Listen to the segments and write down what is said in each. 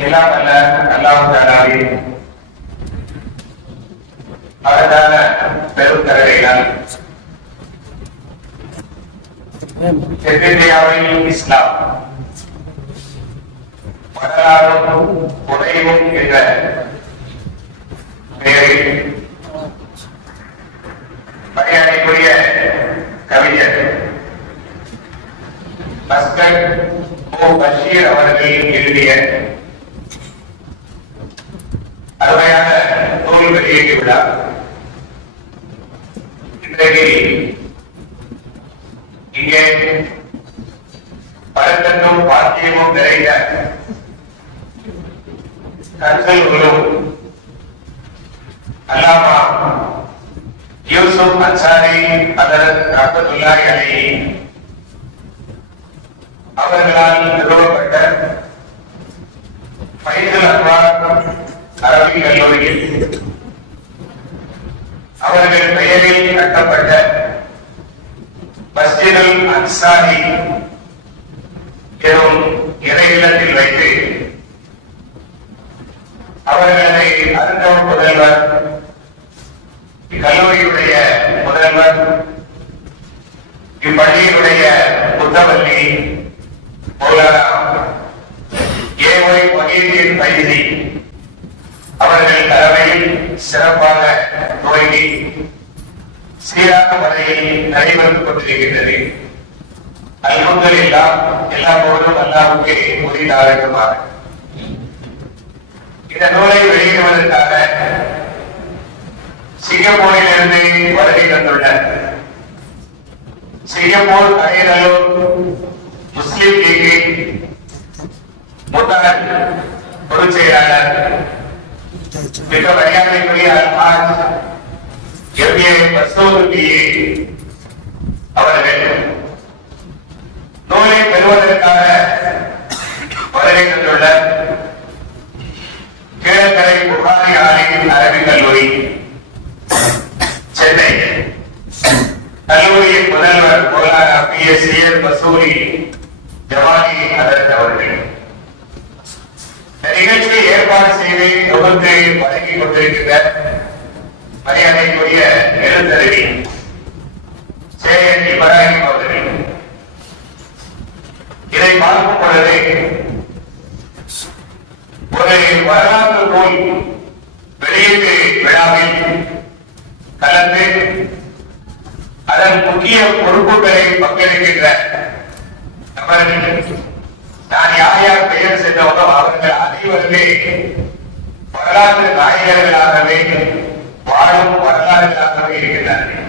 எல்லாம் அல்ல அல்லாஹ் தாலாவே. அழகான பெருந்தரையினால் தென்னிந்தியாவில் இஸ்லாம். வரலாறும் என்ற பெயரில் கவிஞர் அஸ்கர் ஓ பஷீர் அவர்கள் எழுதிய அருமையான தோல் வெளியீட்டு விழா இன்றைக்கு இங்கே பரந்தன்னும் பாக்கியமும் நிறைந்த கற்றல் குரு அல்லாமா யூசுப் அன்சாரி அதர் ரஹமத்துல்லாஹி அலி அவர்களால் நிறுவப்பட்ட பைசல் அன்வார் அரபிக் கல்லூரியில் அவர்கள் பெயரில் கட்டப்பட்ட மஸ்ஜிதுல் அன்சாரி எனும் இறை இல்லத்தில் வைத்து அவர்களை அருந்தவ முதல்வர் இக்கல்லூரியுடைய முதல்வர் இப்பள்ளியினுடைய புத்தவல்லி ஏ ஏஒய் மகேந்திரன் பயிற்சி அவர்கள் தலைமையில் சிறப்பாக துவங்கி சீரான முறையில் நடைபெற்றுக் கொண்டிருக்கின்றது எல்லாம் எல்லா போதும் அல்லாஹ்வுக்கே உரித்தாரட்டுமாக இந்த நூலை வெளியிடுவதற்காக சிங்கப்பூரிலிருந்து வருகை தந்துள்ள சிங்கப்பூர் அரியலூர் முஸ்லிம் லீக்கின் முன்னாள் பொதுச் செயலாளர் மிக மரியாதைக்குரிய அல்ஹாஜ் எம்ஏ மசூத் அவர்கள் நூலை பெறுவதற்காக வருகை தந்துள்ள கீழக்கரை புகாரி ஆலையின் அரபிக் கல்லூரி சென்னை கல்லூரியின் முதல்வர் மௌலானா பி எஸ் சிஎல் மசூரி ஜவானி அதரத் அவர்கள். நிகழ்ச்சியை ஏற்பாடு செய்து நமக்கு வழங்கிக் கொண்டிருக்கின்ற மரியாதைக்குரிய எழுத்தறிவி சேயன் இப்ராஹிம் மாதிரி இதை பார்க்கும் பொழுது ஒரு வரலாற்று நூல் வெளியீட்டு விழாவில் கலந்து அதன் முக்கிய பொறுப்புகளை பங்கெடுக்கின்ற நபர்கள். நான் யார் யார் பெயர் சென்றவரோ அவர்கள் அனைவருமே வரலாற்று நாயகர்களாகவே வாழும் வரலாறுகளாகவே இருக்கின்றார்கள்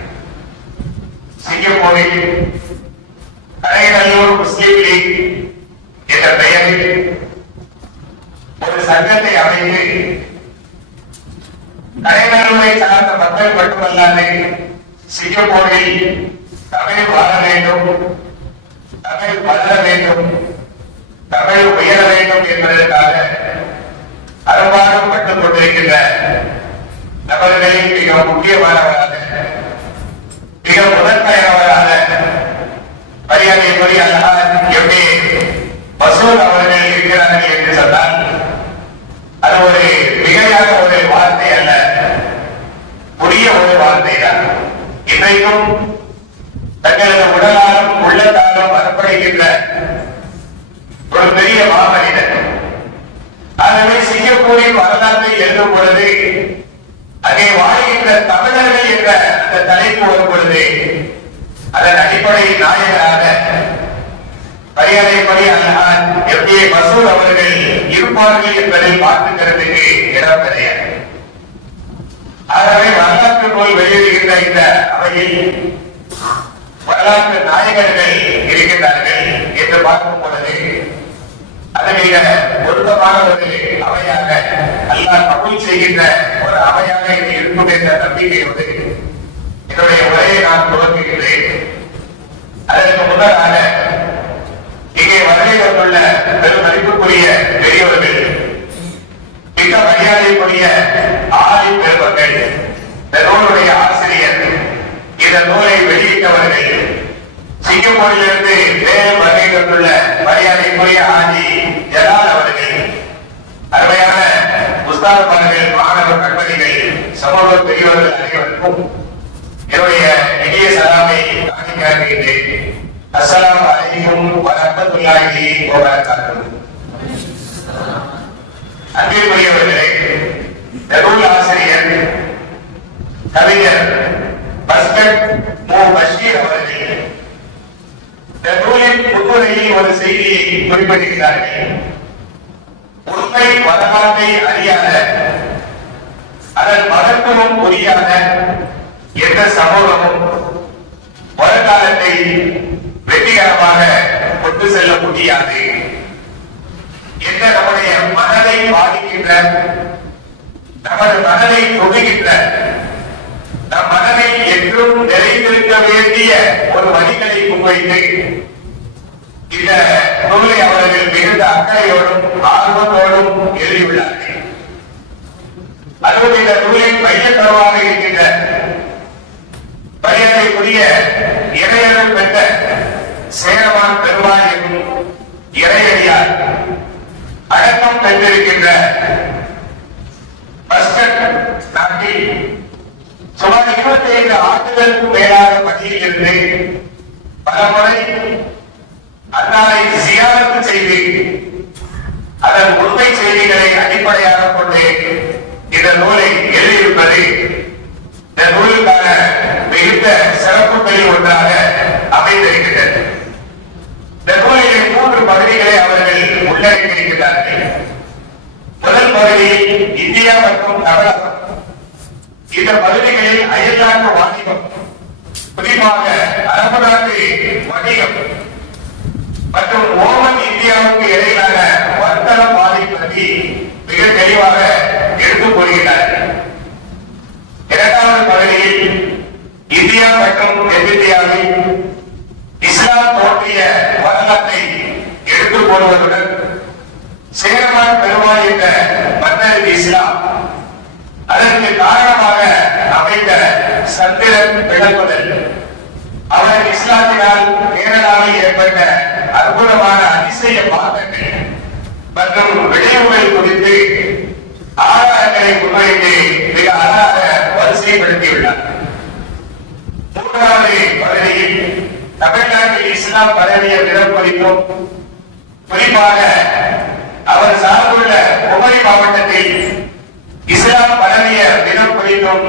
சிங்கப்பூரில் கடைநல்லூர் முஸ்லீம் லீக் என்ற பெயரில் ஒரு சங்கத்தை அமைத்து கடைநல்லூரை சார்ந்த மக்கள் மட்டுமல்லாது சிங்கப்பூரில் தமிழ் வாழ வேண்டும் தமிழ் வளர வேண்டும் தமிழ் உயர வேண்டும் என்பதற்காக அரும்பாடும் பட்டுக் கொண்டிருக்கின்ற நபர்களில் மிக முக்கியமானவராக மிக முதன்மையானவராக மரியாதைக்குரிய அல்லாஹ் எப்படி மசூர் அவர்கள் இருக்கிறார்கள் என்று சொன்னால் அது ஒரு மிகையான ஒரு வார்த்தை அல்ல. புதிய ஒரு வார்த்தை தான். இன்றைக்கும் தங்களது உடலாலும் உள்ளத்தாலும் அர்ப்பணிக்கின்ற ஒரு பெரிய மாமனிதர் ஆகவே சிங்கப்பூரில் வரலாற்றை எழுதும் பொழுது அங்கே வாழ்கின்ற தமிழர்கள் என்ற அந்த தலைப்பு வரும் பொழுது அதன் அடிப்படை நாயகராக மரியாதைப்படி அல்லாஹ் எப்படி மசூர் அவர்கள் இருப்பார்கள் என்பதை பார்த்துக்கிறதுக்கு இடம் கிடையாது. ஆகவே வரலாற்று நூல் வெளியிடுகின்ற இந்த அவையில் வரலாற்று நாயகர்கள் இருக்கின்றார்கள் என்று பார்க்கும் பொழுது அது மிக பொருத்தமான ஒரு அவையாக அல்லாஹ் கபூல் செய்கின்ற ஒரு அவையாக இது இருக்கும் என்ற நம்பிக்கையோடு என்னுடைய உரையை நான் துவங்குகிறேன் அதற்கு முன்னதாக இங்கே வருகை வந்துள்ள பெரும் மதிப்புக்குரிய பெரியவர்கள் மிக மரியாதைக்குரிய ஆதி பெருமக்கள் இந்த நூலுடைய ஆசிரியர் இந்த நூலை வெளியிட்டவர்கள் சிங்கப்பூரிலிருந்து வேறு வருகை கொண்டுள்ள மரியாதைக்குரிய ஆதி ஜலால் அவர்கள் உஸ்தாதுமார்கள் மாணவ கண்மணிகள் சமூக பெரியவர்கள் அனைவருக்கும் என்னுடைய இனிய சலாமை காணிக்காகின்றேன் அஸ்ஸலாமு அலைக்கும் வரஹ்மத்துல்லாஹி வ அன்பிற்குரியவர்களே நூல் ஆசிரியர் கவிஞர் பஸ்கட் மு. பஷீர் அவர்கள் நூலின் முன்னுரையில் ஒரு செய்தியை குறிப்பிட்டிருக்கிறார்கள் உண்மை வரலாற்றை அறியாத அதன் மகத்துவம் புரியாத எந்த சமூகமும் வருங்காலத்தை வெற்றிகரமாக கொண்டு செல்ல முடியாது. என்ற நம்முடைய மனதை பாதிக்கின்ற நமது மனதை தொடுகின்ற நம் மனதில் என்றும் நிறைந்திருக்க வேண்டிய ஒரு வரிகளை முன்வைத்து இந்த நூலை அவர்கள் மிகுந்த அக்கறையோடும் ஆர்வத்தோடும் எழுதியுள்ளார்கள். அதுவும் இந்த நூலின் மையக்கருவாக இருக்கின்ற மரியாதைக்குரிய இறையரும் பெற்ற சேரவான் பெருமாள் என்னும் இறையடியார் அடக்கம் பெற்றிருக்கின்ற மஸ்கட் நாட்டில் சுமார் இருபத்தி ஐந்து ஆண்டுகளுக்கு மேலாக பணியில் பலமுறை முறை அன்னாரை சியாரத்து செய்து அதன் உண்மை செய்திகளை அடிப்படையாக கொண்டு இந்த நூலை எழுதியிருப்பது இந்த நூலுக்கான மிகுந்த சிறப்புகளில் ஒன்றாக அமைந்திருக்கின்றது. இந்த நூலிலே மூன்று பகுதிகளை அவர்கள் உள்ளடக்கியிருக்கிறார்கள். முதல் பகுதி இந்தியா மற்றும் தமிழகம். இந்த பகுதிகளில் அயல்நாட்டு வாணிபம் குறிப்பாக அரபு நாட்டு வணிகம் மற்றும் ஓமன் இந்தியாவுக்கு இடையிலான வர்த்தக பாதை பற்றி மிக தெளிவாக எடுத்துக் கூறுகிறார்கள் இரண்டாவது பகுதியில் இந்தியா மற்றும் தென்னிந்தியாவில் இஸ்லாம் தோன்றிய வரலாற்றை எடுத்துக் கூறுவதுடன் சேரமான் பெருமாள் என்ற மன்னர் இஸ்லாம் அதற்கு காரணமாக அமைந்த சந்திரன் விளக்குதல் அவர் இஸ்லாத்தினால் கேரளாவில் ஏற்பட்ட அற்புதமான அதிசய மாற்றங்கள் மற்றும் விளைவுகள் குறித்து ஆதாரங்களை முன்வைத்து மிக அழகாக வரிசைப்படுத்தியுள்ளார். மூன்றாவது பகுதியில் தமிழ்நாட்டில் இஸ்லாம் பரவிய விதம் குறித்தும் குறிப்பாக அவர் சார்ந்துள்ள குமரி மாவட்டத்தில் இஸ்லாம் பரவிய தினம் குறித்தும்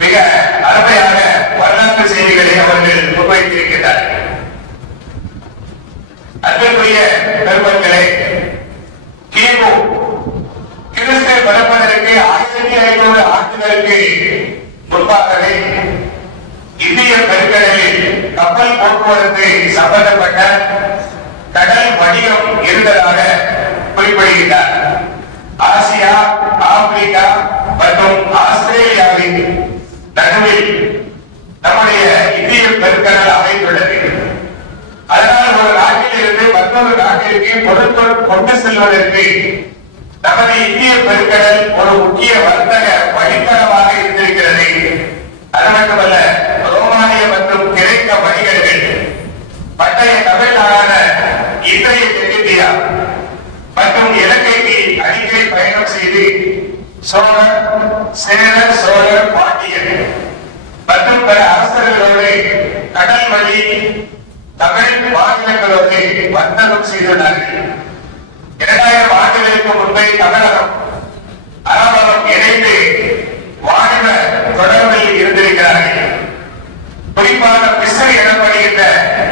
மிக அருமையாக வரலாற்று செய்திகளை அவர்கள் முன்வைத்திருக்கிறார்கள் அன்புக்குரிய பெருமக்களே கிமு கிறிஸ்து பிறப்பதற்கு ஆயிரத்தி ஐநூறு ஆண்டுகளுக்கு முன்பாகவே இந்திய பெருங்கடலில் கப்பல் போக்குவரத்து சம்பந்தப்பட்ட கடல் வணிகம் இருந்ததாக குறிப்பிடுகிறார் ஆசியா ஆப்பிரிக்கா மற்றும் ஆஸ்திரேலியாவின் நடுவில் நம்முடைய இந்திய பெருக்கடல் அமைந்துள்ளது அதனால் ஒரு நாட்டில் இருந்து மற்றொரு நாட்டிற்கு பொருட்கள் கொண்டு செல்வதற்கு நமது இந்திய பெருக்கடல் ஒரு முக்கிய வர்த்தக வழித்தடமாக இருந்திருக்கிறது. அது மட்டுமல்ல ரோமானிய மற்றும் கிரேக்க வணிகர்கள் பண்டைய தமிழ்நாடான இன்றைய தென்னிந்தியா மற்றும் இலங்கை பயணம் செய்து சோழர் சேரர் சோழர் பாண்டியர் மற்றும் பல அரசர்களோடு கடல் வழி தமிழ் மாநிலங்களோடு வர்த்தகம் செய்துள்ளார்கள். இரண்டாயிரம் ஆண்டுகளுக்கு முன்பே தமிழகம் அரபகம் இணைந்து வாணிப தொடர்பில் இருந்திருக்கிறார்கள் குறிப்பாக மிஸ்ரி எனப்படுகின்ற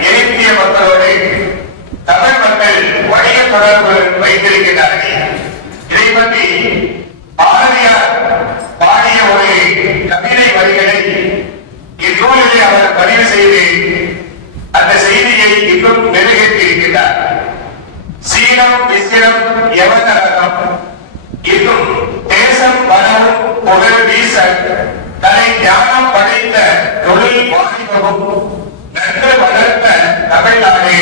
எகிப்திய மக்களோடு தமிழ் மக்கள் வணிக தொடர்பு வைத்திருக்கிறார்கள் இதை பற்றி பாரதியார் பாடிய ஒரு கவிதை வரிகளை இந்நூலிலே அவர் பதிவு செய்து அந்த செய்தியை இன்னும் மெருகேற்றி இருக்கிறார் சீனம் மிசிரம் யவனரகம் இன்னும் தேசம் வனம் புகழ் வீச தலை ஞானம் படைத்த தொழில் வாணிபமும் நன்கு வளர்த்த தமிழ்நாடு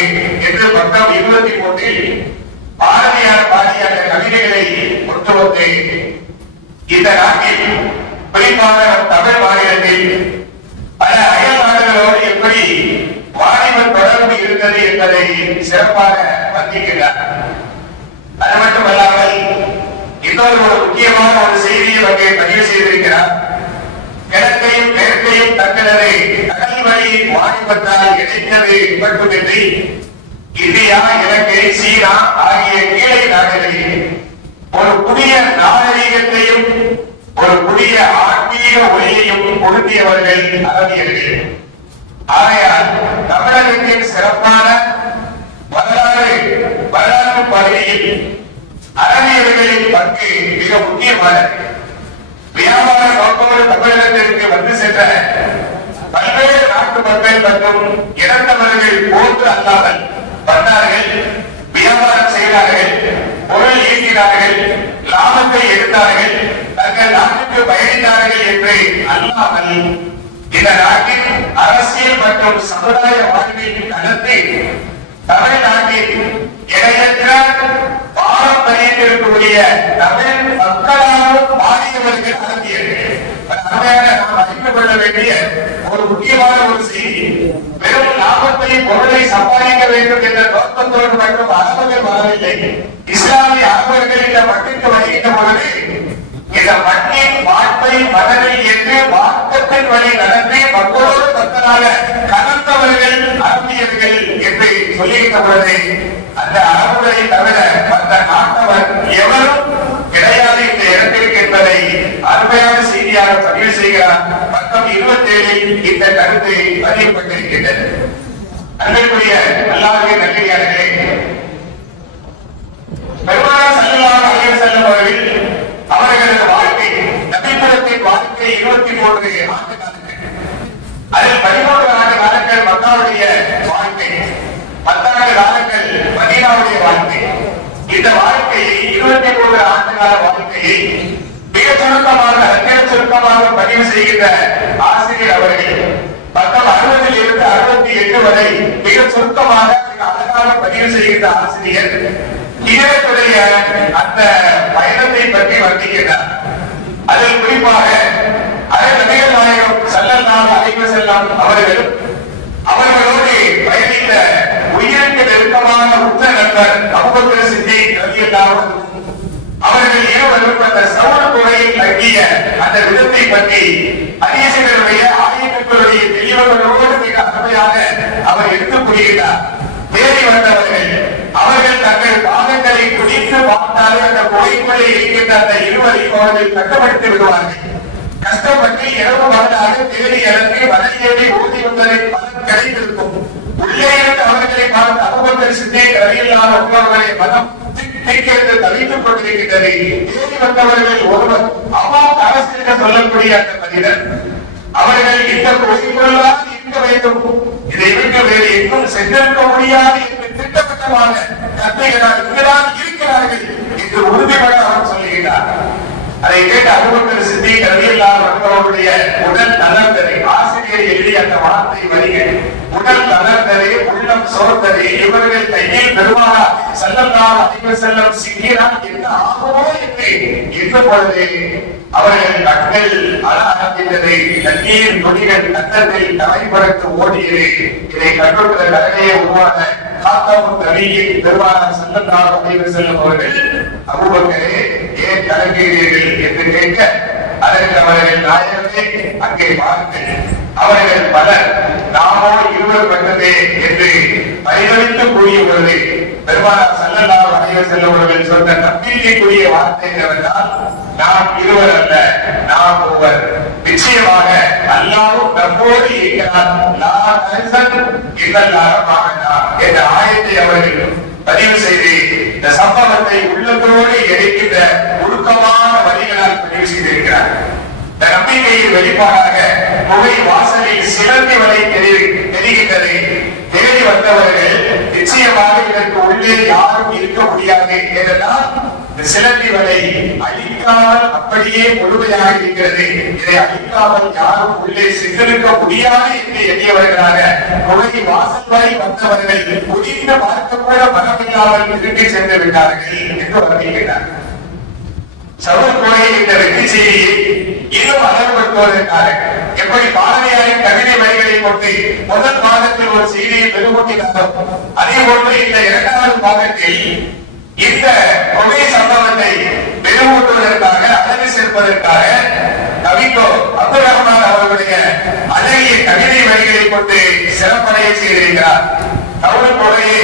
என்று பக்கம் இருபத்தி மூன்றில் பாரதியார் பாடிய அந்த கவிதைகளை ஒட்டுவந்து இந்த நாட்டில் குறிப்பாக நம் தமிழ் மாநிலத்தில் பல அயல் நாடுகளோடு எப்படி வாணிப இருக்கிறது என்பதை சிறப்பாக வர்ணிக்கிறார் அது மட்டுமல்லாமல் இன்னொரு ஒரு முக்கியமான ஒரு செய்தியை அங்கே பதிவு செய்திருக்கிறார். கிழக்கையும் மேற்கையும் தங்களது கடல் வழி வாணிபத்தால் இணைத்தது மட்டுமின்றி இந்தியா இலங்கை சீனா ஆகிய கீழே நாடுகளில் ஒரு புதிய நாகரிகத்தையும் ஒரு புதிய ஆன்மீக ஒளியையும் பொருந்தியவர்கள் அரபியர்கள் ஆகையால் தமிழகத்தின் சிறப்பான வரலாறு வரலாற்று பகுதியில் அரபியர்களின் பங்கு மிக முக்கியமானது. வியாபார நோக்கோடு தமிழகத்திற்கு வந்து சென்ற பல்வேறு நாட்டு மக்கள் மற்றும் இறந்தவர்கள் போன்று அல்லாமல் வந்தார்கள் வியாபாரம் செய்தார்கள் பொருள் ஈட்டினார்கள் லாபத்தை எடுத்தார்கள் தங்கள் நாட்டுக்கு பயணித்தார்கள் என்று அல்லாமல் இந்த நாட்டின் அரசியல் மற்றும் சமுதாய வாழ்வில் கலந்து தமிழ்நாட்டில் இடையற்ற பாரம்பரியத்திற்குரிய தமிழ் மக்களாலும் மாறியவர்கள் அரசியர்கள் அருமையான நாம் அறிந்து கொள்ள வேண்டிய ஒரு முக்கியமான ஒரு செய்தி. வெறும் லாபத்தை பொருளை சம்பாதிக்க வேண்டும் என்ற நோக்கத்தோடு மட்டும் அரபர்கள் வரவில்லை. இஸ்லாமிய அரபர்கள் இந்த மண்ணிற்கு வருகின்ற பொழுது இந்த மண்ணின் வார்த்தை மகனை என்று வாக்கத்தின் வழி நடந்து மக்களோடு மக்களாக கலந்தவர்கள் அரபியர்கள் என்று சொல்லுகின்ற பொழுது அந்த அரபுகளை தவிர அந்த நாட்டவர் எவரும் கிடையாது இந்த இடத்திற்கு என்பதை அருமையான செய்தியாக பதிவு செய்கிறார். பக்கம் இருபத்தி ஏழில் இந்த கருத்து பதியப்பட்டிருக்கின்றது அன்பிற்குரிய அல்லாஹ்வின் நல்லடியார்களே பெருமாள் ஸல்லல்லாஹு அவர்கள் அவர்களது வாழ்க்கை நபிபுரத்தின் வாழ்க்கை இருபத்தி மூன்று ஆண்டு காலங்கள் அதில் பதிமூன்று ஆண்டு காலங்கள் மக்காவுடைய வாழ்க்கை பத்தாண்டு காலங்கள் மதீனாவுடைய வாழ்க்கை. இந்த வாழ்க்கையை இருபத்தி மூன்று ஆண்டு கால வாழ்க்கையை மிக சுருக்கமாக அத்திய சுருக்கமாக பதிவு செய்கின்ற ஆசிரியர் அவர்கள் பக்கம் அறுபதில் இருந்து அறுபத்தி எட்டு வரை மிக சுருக்கமாக மிக அழகாக பதிவு செய்கின்ற ஆசிரியர் இதனுடைய அந்த பயணத்தை பற்றி வர்ணிக்கிறார் அதில் குறிப்பாக அதன் நபிகள் நாயகம் சல்லல்லாஹு அவர்கள் அவர்களோடு பயணித்த உயிருக்கு நெருக்கமான உற்ற நண்பர் அபூபக்கர் சித்திக் ரலியல்லாஹு அவர்கள் இருவரும் அந்த சவுன துறையில் தங்கிய அந்த விதத்தை பற்றி அரியசர்களுடைய ஆயக்கங்களுடைய தெளிவுகளோடு மிக அருமையாக அவர் எடுத்துக் கூறுகிறார் தேடி வந்தவர்கள் அவர்கள் தங்கள் பாதங்களை குடித்து பார்த்தாலே அந்த கோயில்களை இருக்கின்ற அந்த இருவரையும் அவர்கள் கட்டுப்படுத்தி விடுவார்கள். கஷ்டப்பட்டு இரவு மகனாக தேடி இறங்கி வலையேறி ஊதி வந்ததை பலன் கிடைத்திருக்கும். உள்ளே இருந்து அவர்களை பார்த்து அபுபக்கர் சித்தே ரவியில்லாத உங்களவர்களை மனம் திக்கிறது தவித்துக் கொண்டிருக்கின்றது. தேடி வந்தவர்கள் ஒருவர் அம்மா அரசு என்று சொல்லக்கூடிய அந்த மனிதர் அவர்கள் இந்த கோயில்களால் இருக்க வேண்டும். இதை விட்டு வேறு எங்கும் திட்டவட்டமாக கத்தைகளால் இங்கதான் இருக்கிறார்கள் என்று உறுதிபட அவர் சொல்லுகிறார் அதை கேட்டு அபுபக்கர் சித்தி கல்வியில்லாத அன்ஹு அவருடைய உடல் நலந்தரை ஆசிரியர் எழுதிய அந்த வார்த்தை வருகிறேன் உடல் தளர்ந்ததே உள்ளம் சோர்ந்தரை இவர்கள் கையில் பெருமானா ஸல்லல்லாஹு அலைஹி செல்லம் சிக்கினால் என்ன ஆகுமோ என்று என்ற பொழுது அவர்கள் கண்கள் அழ ஆரம்பித்தது கண்ணீர் நொடிகள் கத்தத்தில் தலைமுறைக்கு ஓடியது. இதை கண்டுள்ள கலையை உருவான காத்தாவும் நபியின் பெருமானா ஸல்லல்லாஹு அலைஹி வஸல்லம் அவர்கள் அபூபக்கரே ஏன் கலங்குகிறீர்கள்? என்று கேட்க அதற்கு அவர்கள் நாயகத்தை அங்கே பாருங்கள் அவர்கள் பலர் நாமோ இருவர் பெற்றதே என்று பரிதவித்து கூறிய பொழுது பெருமானார் சல்லல்லாஹு அலைஹி வஸல்லம் அவர்கள் சொன்ன நம்பிக்கைக்குரிய வார்த்தை என்னவென்றால் நாம் இருவர் அல்ல நாம் ஒருவர் நிச்சயமாக அல்லாஹ்வும் நம்மோடு இருக்கிறார். லா தஹசன் இல்லல்லாஹ் மஅனா என்ற ஆயத்தை அவர்கள் பதிவு செய்து இந்த சம்பவத்தை உள்ளத்தோடு எரிக்கின்ற ஒழுக்கமான வரிகளால் பதிவு செய்திருக்கிறார் நம்பிக்கையின் வெளிப்பாடாக புகை வாசலில் சிலந்தி வரை தெரி- தெரிகின்றது. தேடி வந்தவர்கள் நிச்சயமாக இதற்கு உள்ளே யாரும் இருக்க முடியாது என்றால் இந்த சிலந்தி வலை அழிக்காமல் அப்படியே முழுமையாக இருக்கிறது. இதை அழிக்காமல் யாரும் உள்ளே சென்றிருக்க முடியாது என்று எண்ணியவர்களாக புகை வாசல் வரை வந்தவர்கள் புதிந்து பார்க்க கூட மனமில்லாமல் திரும்பி சென்று விட்டார்கள் என்று வருகிறார்கள் சவுக்குறை இந்த வெற்றி செய்தியை இன்னும் எப்படி பாரதியாரின் கவிதை வரிகளை கொண்டு முதல் பாகத்தில் ஒரு செய்தியை பெருமூட்டினாரோ அதே போன்று இந்த இரண்டாவது பாகத்தில் இந்த கொலை சம்பவத்தை பெருமூட்டுவதற்காக அழகு சேர்ப்பதற்காக கவிக்கோ அப்துல் ரஹ்மான் அவர்களுடைய அழகிய கவிதை வரிகளை கொண்டு சிறப்படைய செய்திருக்கிறார். தமிழ் முறையே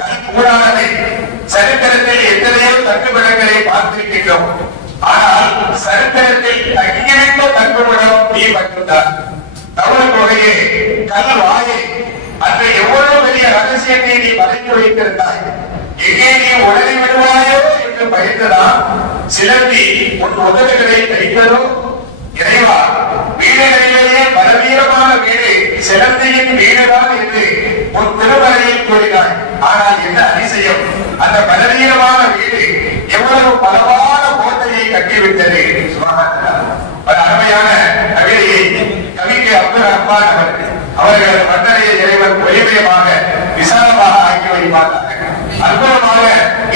கல் கூடாததை சரித்திரத்தில் எத்தனையோ தட்டுவிடங்களை பார்த்திருக்கின்றோம். ஆனால் சரித்திரத்தில் தங்கியிருந்த தங்குமிடம் நீ மட்டும்தான் தமிழ் முறையே கல் வாயே அன்று எவ்வளவு பெரிய ரகசியத்தை நீ மறைத்து வைத்திருந்தாய். எங்கே நீ விடுவாயோ என்று பயந்துதான் சிலந்தி உன் உதவிகளை தைத்ததோ? இறைவா வீடுகளிலேயே பலவீனமான வீடு சிலந்தியின் வீடுதான் என்று உன் திருமலையில் கூறினாய். ஆனால் என்ன அதிசயம்? அந்த பலவீனமான வீடு எவ்வளவு பலமான கட்டிவிட்டது. சுபஹானல்லாஹ். அருமையான கவிதையை கவிக்கு அப்துல் ரஹ்மான் அவர்கள் அவர்கள் மன்னரைய இறைவன் ஒளிமயமாக விசாலமாக ஆக்கி வைப்பார்கள். அற்புதமாக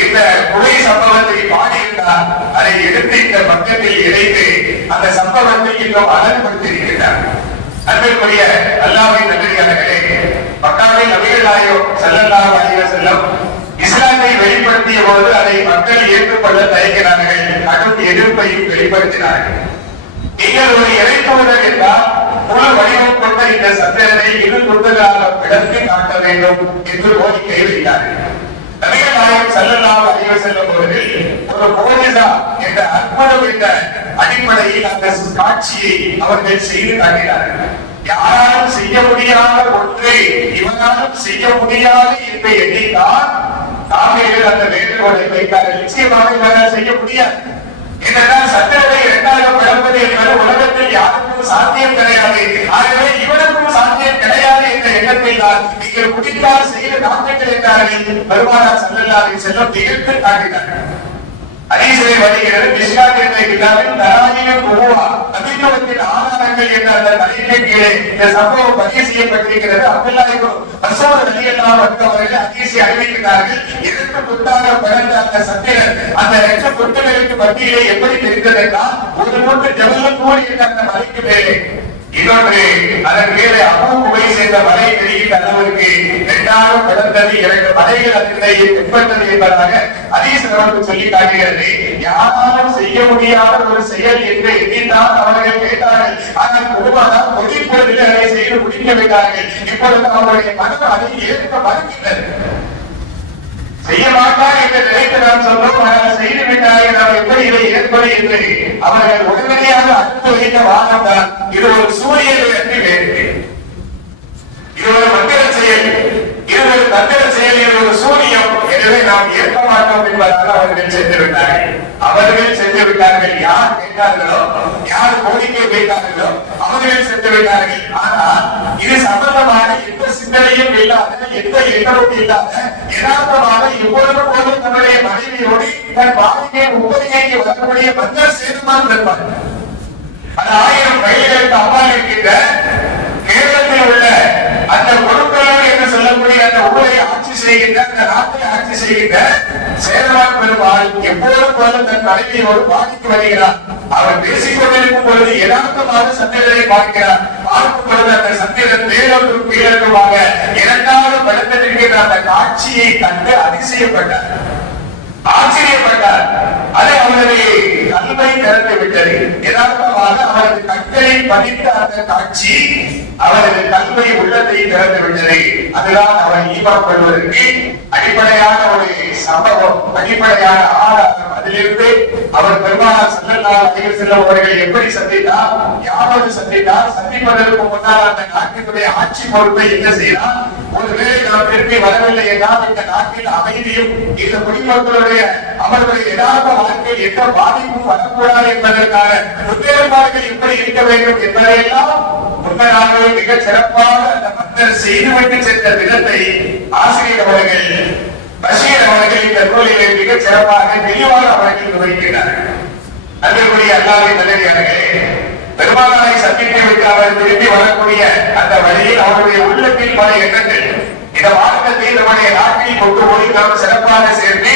இந்த குறை சம்பவத்தை பாடியிருந்தார். அதை எடுத்து இந்த பக்கத்தில் இணைத்து அந்த சம்பவத்தை இன்னும் அழகுபடுத்தியிருக்கிறார். அன்பிற்குரிய அல்லாவின் நன்றியாளர்களே மக்காவை நபிகள் ஆயோ செல்லல்லாஹு அலைஹி செல்லம் இஸ்லாத்தை வெளிப்படுத்திய போது அதை மக்கள் ஏற்றுக்கொள்ள தயக்கிறார்கள் கடும் எதிர்ப்பையும் வெளிப்படுத்தினார்கள். நீங்கள் ஒரு இறைத்துவதர் என்றால் முழு வடிவம் கொண்ட இந்த சத்திரத்தை இரு துண்டுகளாக பிளந்து காட்ட வேண்டும் என்று கோரிக்கை வைத்தார்கள் நபிகள் நாயகம் ஸல்லல்லாஹு அலைஹி போது ஒரு முகஜிசா என்ற அற்புதம் என்ற அடிப்படையில் அந்த காட்சியை அவர்கள் செய்து காட்டினார்கள். யாராலும் செய்ய முடியாத ஒன்றை இவனாலும் செய்ய முடியாது என்று எண்ணித்தான் தாமியர்கள் அந்த வேண்டுகோளை வைத்தார்கள். நிச்சயமாக இவரால் செய்ய முடியாது. என்னென்றால் சட்டத்தை இரண்டாக பிளப்பது என்பது உலகத்தில் யாருக்கும் சாத்தியம் கிடையாது. ஆகவே இவனுக்கும் சாத்தியம் கிடையாது என்ற எண்ணத்தை தான் நீங்கள் முடிந்தால் செய்த நாட்டுகள் என்றார்கள் பெருமானார் செல்லல்லாரின் செல்லம் திகழ்த்து காட்டினார்கள் ஹதீஸிலே வருகிறது மிஷ்காத் என்ற கிதாபில் தராஜியும் உருவா நபித்துவத்தின் ஆதாரங்கள் என்ற அந்த தலைப்பின் கீழே இந்த சம்பவம் பதிவு செய்யப்பட்டிருக்கிறது. அப்துல்லா இப்னு மஸ்ஊத் ரலியல்லாஹு அன்ஹு அவர்கள் அறிவிக்கிறார்கள். இதற்கு புத்தாக பிறந்த அந்த சத்திரன் அந்த இரண்டு பொட்டுகளுக்கு மத்தியிலே எப்படி தெரிந்தது என்றால் ஒரு மூன்று ஜபல்லூர் என்ற அந்த மலைக்கு மேலே இன்னொன்று அதன் மேலே அபூ குபைஸ் என்ற மலை தெரிகின்ற அளவிற்கு இரண்டாலும் பிறந்தது இரண்டு மலைகள் அதனை பின்பற்றது என்பதாக அதீஸ் நமக்கு சொல்லி காட்டுகிறது. யாராலும் செய்ய முடியாத ஒரு செயல் என்று எண்ணித்தான் அவர்கள் கேட்டார்கள். ஆனால் குருவாதான் பொதுப்பொழுதில் அதை செய்து முடிக்க வைத்தார்கள் இப்பொழுது அவருடைய மனம் அதை ஏற்க மறுக்கின்றது. செய்ய மாட்டார் என்று நினைத்து நாம் சொன்னோம் ஆனால் செய்து விட்டார்கள் நாம் எப்படி இதை ஏற்பது என்று அவர்கள் உடனடியாக அடுத்து வைத்த வாதம் தான். இது ஒரு சூரியன் என்று வேறு இது ஒரு மந்திர செயல். இது ஒரு தந்திர செயல். இது ஒரு சூரியம் எனவே நாம் ஏற்க மாட்டோம் என்பதாக அவர்கள் சென்று விட்டார்கள். அவர்கள் சென்று விட்டார்கள். யார் கேட்டார்களோ யார் கோரிக்கை வைத்தார்களோ அவர்கள் சென்று விட்டார்கள். ஆனால் இது சம்பந்தமான எந்த சிந்தனையும் இல்லாத எந்த எண்ணமும் இல்லாத யதார்த்தமாக இவ்வளவு போது தன்னுடைய மனைவியோடு தன் பாதிக்கை உபரியாகி வரக்கூடிய மந்திர சேதுமான் இருப்பார் அது ஆயிரம் மைல்களுக்கு அம்மா இருக்கின்ற கேரளத்தில் உள்ள அந்த பொருட்களுடைய சொல்லக்கூடிய அந்த ஊரை ஆட்சி செய்கின்ற அந்த நாட்டை ஆட்சி செய்கின்ற சேரவான் பெருமாள் எப்போது போல தன் மனைவியோடு பாதிக்கு வருகிறார் அவர் பேசிக் கொண்டிருக்கும் பொழுது யதார்த்தமாக சந்திரனை பார்க்கிறார். பார்க்கும் பொழுது அந்த சந்திரன் மேலொன்று கீழொன்றுமாக இரண்டாவது படுத்திருக்கின்ற அந்த காட்சியை கண்டு அதிசயப்பட்டார். ஆச்சரியப்பட்டார். அது அவருடைய கல்வை திறந்து விட்டது. யதார்த்தமாக அவரது கண்களை பதித்த அந்த காட்சி அவரது கல்வை உள்ளத்தை திறந்து விட்டது. அதுதான் அவர் ஈபப்படுவதற்கு அடிப்படையான ஒரு சம்பவம் அடிப்படையான ஆதாரம். அதிலிருந்து அவர் பெருமானார் செல்லல்லார் செல்லும் அவர்கள் எப்படி சந்தித்தார் யாரோடு சந்தித்தார் சந்திப்பதற்கு முன்னால் அந்த நாட்டினுடைய ஆட்சி பொறுப்பை என்ன செய்தார் ஒருவேளை நாம் திரும்பி வரவில்லை என்றால் இந்த நாட்டில் அமைதியும் இந்த குடிமக்களுடைய அவர்களுடைய யதார்த்த வாழ்க்கையில் எந்த பாதிப்பும் வரக்கூடாது என்பதற்கான முன்னேற்பாடுகள் எப்படி இருக்க வேண்டும் என்பதையெல்லாம் முன்னதாகவே மிக சிறப்பாக அந்த மன்னர் வைத்து சென்ற தினத்தை ஆசிரியர் அவர்கள் பஷீர் அவர்கள் இந்த நூலிலே மிக சிறப்பாக தெளிவாக அவர்கள் விவரிக்கிறார்கள் அதற்குரிய அல்லாவை நல்லடியார்களே பெருமானாரை சந்தித்து விட்டு அவர் திரும்பி வரக்கூடிய அந்த வழியில் அவருடைய உள்ளத்தில் பல எண்ணங்கள். இந்த மார்க்கத்தை நம்முடைய நாட்டில் கொண்டு போய் நாம் சிறப்பாக சேர்ந்து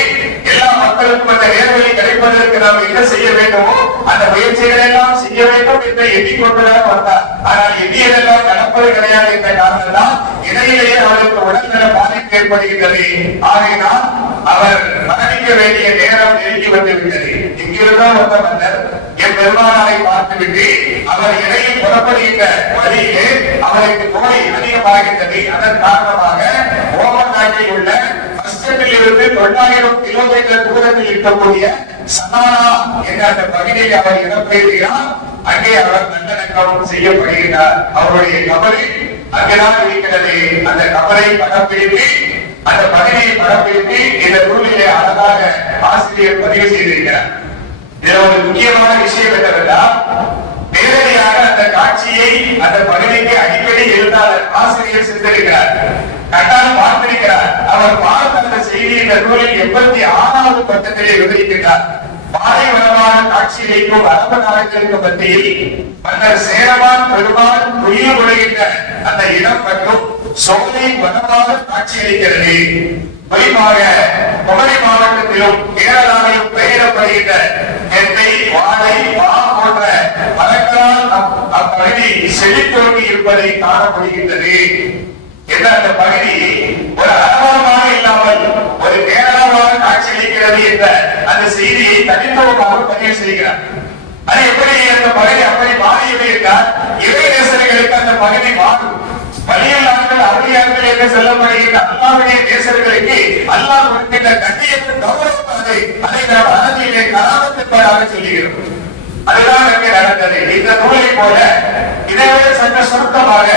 எல்லா மக்களுக்கும் அந்த நேர்வழி கிடைப்பதற்கு நாம் என்ன செய்ய வேண்டுமோ அந்த முயற்சிகளை எல்லாம் செய்ய வேண்டும் என்று எண்ணிக்கொண்டுதான் வந்தார். ஆனால் எண்ணியதெல்லாம் நடப்பது கிடையாது என்ற காரணம் தான் இடையிலேயே அவருக்கு உடல்நல பாதிப்பு ஏற்படுகின்றது ஆகையினால் அவர் மரணிக்க வேண்டிய நேரம் நெருங்கி வந்துவிட்டது. இங்கிருந்தோ வந்த மன்னர் என் பெருமானாரை பார்த்துவிட்டு அவர் இடையே புறப்படுகின்ற வழியிலே அவருக்கு நோய் அதிகமாகின்றது. அதன் காரணமாக ஓமன் நாட்டில் உள்ள மஸ்கட்டில் இருந்து தொள்ளாயிரம் கிலோமீட்டர் தூரத்தில் இருக்கக்கூடிய சனானா என்ற அந்த பகுதியில் அவர் இடம்பெயர்கிறார். அங்கே அவர் தண்டனக்கம் செய்யப்படுகிறார். அவருடைய கபரை அங்கேதான் இருக்கிறது. அந்த கபரை படப்பிடித்து அந்த பகுதியை படப்பிடித்து இந்த நூலிலே அழகாக ஆசிரியர் பதிவு செய்திருக்கிறார். இதுல ஒரு முக்கியமான விஷயம் என்னவென்றால் நேரடியாக அந்த காட்சியை அந்த பகுதிக்கு அடிக்கடி எழுத்தாளர் ஆசிரியர் சென்றிருக்கிறார். கண்டால் பார்த்திருக்கிறார். அவர் பார்த்த அந்த செய்தி இந்த நூலில் எண்பத்தி ஆறாவது பக்கத்திலே விவரிக்கிறார் பாலைவனமான காட்சியளிக்கும் அரபு நாடுகளுக்கு மத்தியில் மன்னர் சேரமான் பெருமான் துயில் கொள்கின்ற அந்த இடம் மற்றும் சோலை வனமாக காட்சியளிக்கிறது. குறிப்பாக குமரி மாவட்டத்திலும் கேரளாவிலும் பெயரப்படுகின்ற நெல்லை வாழை வா போன்ற மரங்களால் அப்- அப்பகுதி செழித்தோங்கி இருப்பதை காணப்படுகின்றது. என்ற அந்த பகுதி ஒரு அரபமாக இல்லாமல் ஒரு கேரளமாக காட்சியளிக்கிறது என்ற அந்த செய்தியை தனித்துவமாக பதிவு செய்கிறார். அது எப்படி அந்த பகுதி அப்படி மாறியது என்றால் இறை நேசர்களுக்கு அந்த பகுதி மாறும். வலியல்லார்கள் அருளியார்கள் என்று சொல்லப்படுகின்ற அல்லாவுடைய நேசர்களுக்கு அல்லாஹ் கொடுக்கின்ற கண்ணியத்தின் கௌரவம் அதை அதை நாம் அரசியலே கலாபத்திற்பாக சொல்லுகிறோம். அதுதான் அங்கே நடந்தது. இந்த நூலை போல இதேவே சற்று சுருக்கமாக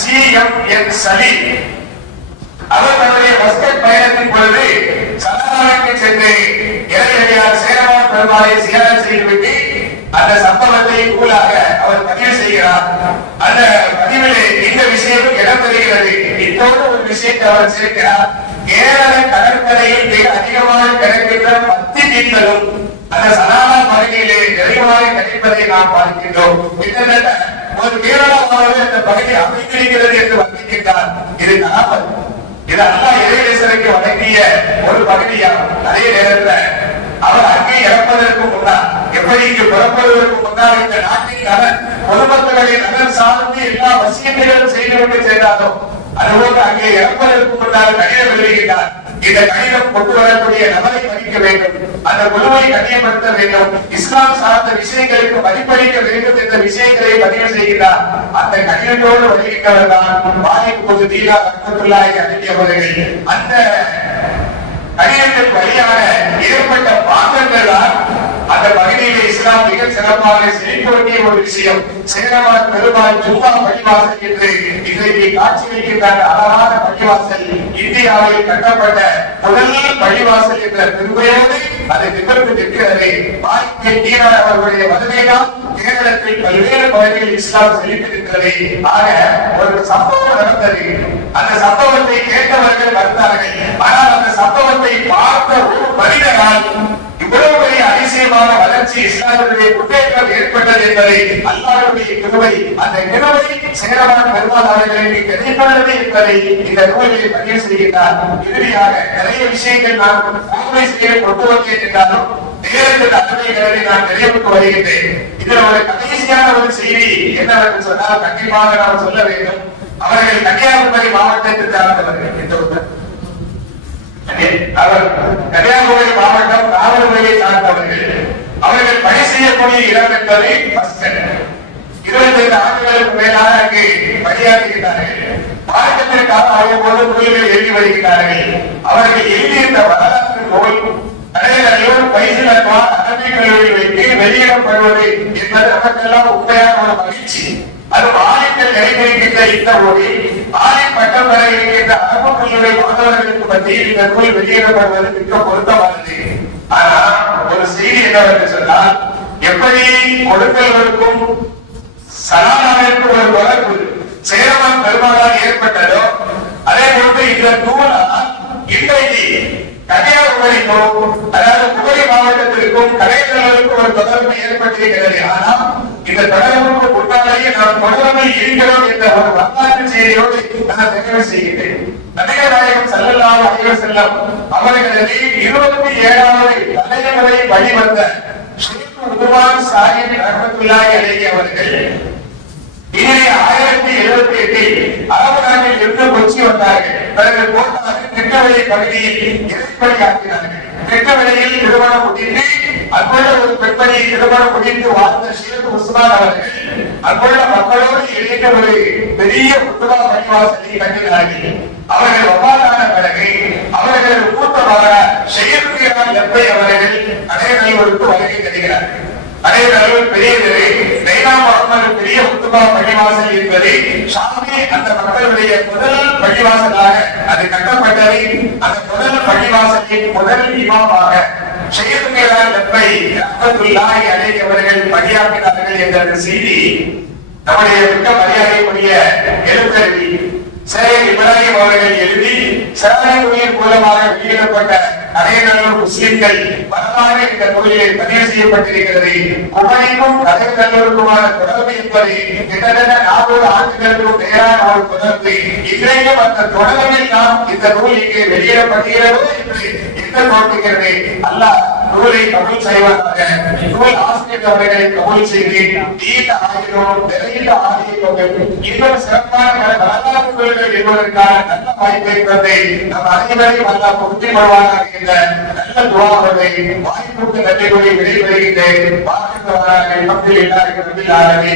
சி எம் என் சலி. அவர் தன்னுடைய மஸ்கட் பயணத்தின் பொழுது சலனாவுக்கு சென்று இளைஞர் சேரவான் பெருமாளை சியாரம் செய்துவிட்டு அந்த சம்பவத்தை கூலாக அவர் பதிவு செய்கிறார். அந்த பதிவிலே இந்த விஷயமும் இடம் பெறுகிறது. இத்தோடு ஒரு விஷயத்தை அவர் சேர்க்கிறார். கேரள கடற்கரையில் மிக அதிகமாக கிடைக்கின்ற பத்தி மீன்களும் அந்த சனாதன பகுதியிலே நிறைவாக கிடைப்பதை நாம் பார்க்கின்றோம். கிட்டத்தட்ட ஒரு கேரளாவாக இந்த பகுதி அமைந்திருக்கிறது என்று இது இது அல்லா இறைவேசனுக்கு வழங்கிய ஒரு பகுதியாகும். அதே நேரத்தில் அவர் அங்கே இறப்பதற்கு முன்னால் எப்படி இங்கு புறப்படுவதற்கு முன்னால் இந்த நாட்டின் நலன் பொதுமக்களின் நலன் சார்ந்து எல்லா வசியங்களும் அதுபோன்று அங்கே இறப்பதற்கு முன்னால் கடிதம் எழுதுகின்றார். இந்த கணிதம் கொண்டு வரக்கூடிய நபரை மதிக்க வேண்டும். அந்த குழுவை கண்ணியப்படுத்த வேண்டும். இஸ்லாம் சார்ந்த விஷயங்களுக்கு மதிப்பளிக்க வேண்டும் என்ற விஷயங்களை பதிவு செய்கிறார். அந்த கணிதத்தோடு வருகின்றவர் தான் பாதிப்பு பொது தீரா ரஹ்மத்துல்லாஹி அலைஹி அந்த கணிதத்தின் வழியாக ஏற்பட்ட மாற்றங்கள் தான் அந்த பகுதியிலே இஸ்லாம் மிக சிறப்பாக செழிக்கொண்டிய ஒரு விஷயம். சேரமான் பெருமாள் ஜும்மா பள்ளிவாசல் என்று இன்றைக்கு காட்சி வைக்கின்ற அழகான பள்ளிவாசல். இந்தியாவில் கட்டப்பட்ட முதல் பள்ளிவாசல் என்ற பெருமையோடு அது நிகழ்ந்து நிற்கிறது. பாய்க்கை தீரார் அவர்களுடைய மதுரைதான் கேரளத்தில் பல்வேறு பகுதிகளில் இஸ்லாம் செழித்திருக்கிறது ஆக ஒரு சம்பவம் நடந்தது. அந்த சம்பவத்தை கேட்டவர்கள் வந்தார்கள் ஆனால் அந்த சம்பவத்தை பார்த்த ஒரு மனிதனால் இவ்வளவு அதிசயமான வளர்ச்சி இஸ்லாமியுடைய முன்னேற்றம் ஏற்பட்டது என்பதை அல்லாருடைய கிருபை அந்த கிருபை சேரமான பெருமாள் அவர்களுக்கு என்பதை இந்த நூலில் பதிவு செய்கின்றார். இறுதியாக நிறைய விஷயங்கள் நான் கோவை செய்ய கொண்டு வந்தேன் என்றாலும் நேரத்தில் நான் நினைவுக்கு வருகின்றேன். இதுல ஒரு கடைசியான ஒரு செய்தி என்னவென்று சொன்னால் கண்டிப்பாக நாம் சொல்ல வேண்டும். அவர்கள் கன்னியாகுமரி மாவட்டத்திற்கு சார்ந்தவர்கள் இந்த அவர் கன்னியாகுமரி மாவட்டம் காவல்துறையை சார்ந்தவர்கள் அவர்கள் பணி செய்யக்கூடிய இடம் என்பது இருபத்தி ஐந்து ஆண்டுகளுக்கு மேலாக அங்கு பணியாற்றுகிறார்கள் மார்க்கத்திற்காக அவ்வப்போது நூல்கள் எழுதி வருகிறார்கள் அவர்கள் எழுதியிருந்த வரலாற்று நூல் கடையிலையும் பைசிலமா அரபி கல்லூரியில் வைத்து வெளியிடப்படுவது என்பது நமக்கெல்லாம் உண்மையான ஒரு மகிழ்ச்சி. அது ஆலயத்தில் நிறைவேறுகின்ற இந்த மொழி ஆலை பட்டம் பெற இருக்கின்ற அரபு கல்லூரி மாணவர்களுக்கு மத்தியில் இந்த நூல் வெளியிடப்படுவது மிக பொருத்தமானது. ஆனால் ஒரு செய்தி என்னவென்று சொன்னால் எப்படி கொடுக்கல்களுக்கும் சனாதனத்திற்கு ஒரு தொடர்பு சேரமன் பெருமாளால் ஏற்பட்டதோ அதே போன்று இந்த நூலால் இன்றைக்கு கன்னியாகுமரிக்கும் அதாவது குமரி மாவட்டத்திற்கும் கலைஞர்களுக்கும் ஒரு தொடர்பு ஏற்பட்டிருக்கிறது ஆனால் இந்த தொடர்புக்கு முன்னாலேயே நாம் தொடர்பில் இருக்கிறோம் என்ற ஒரு வரலாற்று செய்தியோடு நான் நிறைவு செய்கிறேன் நபிகள் செல்லலாம் ஸல்லல்லாஹு செல்லம் அவர்களது இருபத்தி ஏழாவது தலைமுறை வழிவந்த ஸ்ரீ உதுமான் சாஹிப் ரஹ்மத்துல்லாஹி அலேஹி அவர்கள் இதனை ஆயிரத்தி எழுபத்தி எட்டில் அரபு நாட்டில் இருந்து கொச்சி வந்தார்கள். பிறகு கோட்டாரின் திட்டவெளி பகுதியில் திருமணம் முடிந்து அங்குள்ள ஒரு பெண்மணி திருமணம் முடிந்து வாழ்ந்த ஷேக் உஸ்மான் அவர்கள் அங்குள்ள மக்களோடு இணைந்த ஒரு பெரிய புத்துவா பணிவாசலை கட்டினார்கள். அவர்கள் ஒவ்வாறான பிறகு அவர்கள் மூத்தமாக செயற்கையான எப்பை அவர்கள் அனைவருக்கு வருகை தருகிறார்கள் அனைவரும் பெரிய தெரு நைனா பெரிய முத்துமா பள்ளிவாசல் என்பது சாமி அந்த மக்களுடைய முதல் பள்ளிவாசலாக அது கட்டப்பட்டது. அந்த முதல் பள்ளிவாசலின் முதல் இமாமாக செய்யத்துகிறார் நன்மை ரஹமத்துல்லாஹி அலைஹி அவர்கள் பணியாற்றினார்கள் என்ற செய்தி நம்முடைய மிக்க மரியாதைக்குரிய எழுத்தறிவி சேர் இப்ராஹிம் அவர்கள் எழுதி சிறாரின் மூலமாக வெளியிடப்பட்ட அனைவரும் முஸ்லிம்கள் வரலாறு இந்த நூலில் பதிவு செய்யப்பட்டிருக்கிறது. குமரிக்கும் கதைக்கல்லூருக்குமான தொடர்பு என்பது கிட்டத்தட்ட நானூறு ஆண்டுகளுக்கும் நேரான ஒரு தொடர்பு இன்றைக்கும் அந்த தொடர்பில் நாம் இந்த நூல் இங்கே வெளியிடப்படுகிறதோ என்று எந்த தோன்றுகிறது அல்லாஹ் நூலை கபூல் செய்வதாக நூல் ஆசிரியர் அவர்களை கபூல் செய்து நீண்ட ஆகியோம் நிறைந்த ஆகியோம் இன்னும் சிறப்பான வரலாற்று நூல்கள் எழுவதற்கான நல்ல வாய்ப்பை தந்தை நம் அனைவரையும் அல்லா புகுத்தி வருவாராக என்ற நல்ல வாய்ப்புக்கு நன்றி கூறி விடைபெறுகின்றேன். எல்லாருக்கும் நம்பிலாகவே